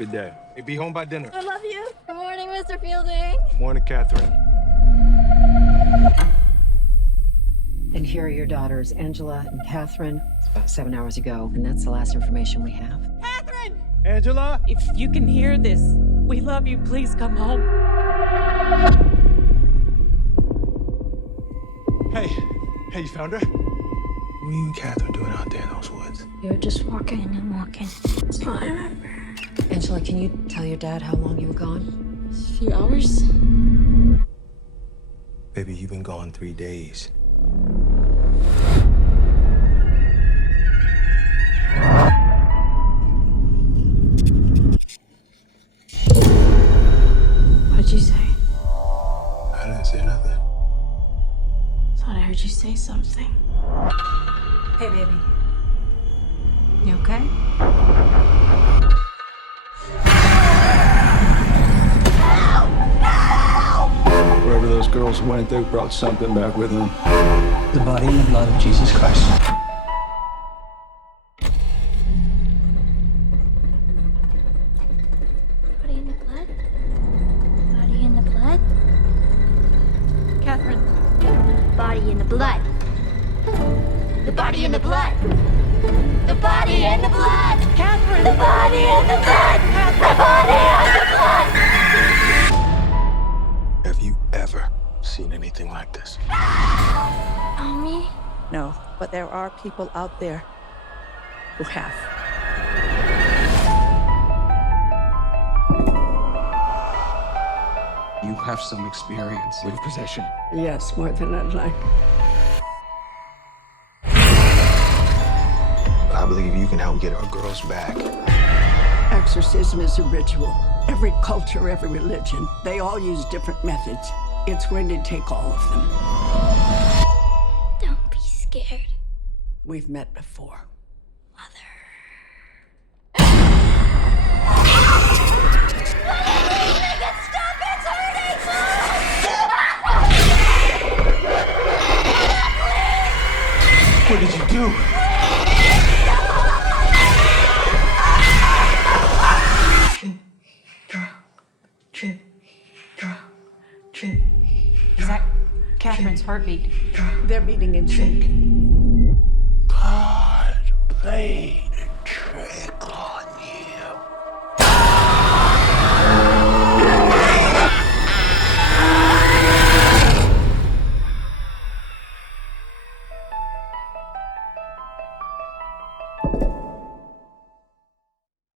Good day. Hey, be home by dinner. I love you. Good morning, Mr. Fielding. Morning, Catherine. And here are your daughters, Angela and Katherine. It's about 7 hours ago, and that's the last information we have. Catherine! Angela? If you can hear this, we love you. Please come home. Hey, you found her? What are you and Catherine doing out there in those woods? You were just walking and walking. That's all I remember. Angela, can you tell your dad how long you were gone? A few hours. Baby, you've been gone 3 days. What'd you say? I didn't say nothing. Thought I heard you say something. Hey, baby. You okay? Wherever those girls went, they brought something back with them. The body and the blood of Jesus Christ. Body in the blood? Body in the blood? Catherine. Body in the blood. The body in the blood. The body in the blood. Catherine. The body in the blood. The body in the blood. Have you ever seen anything like this? Mommy? No, but there are people out there who have. You have some experience with possession. Yes, more than I'd like. I believe you can help get our girls back. Exorcism is a ritual. Every culture, every religion, they all use different methods. It's going to take all of them. Don't be scared, We've met before. Mother. What did you do? Is that Catherine's heartbeat? They're beating in sync. God, play.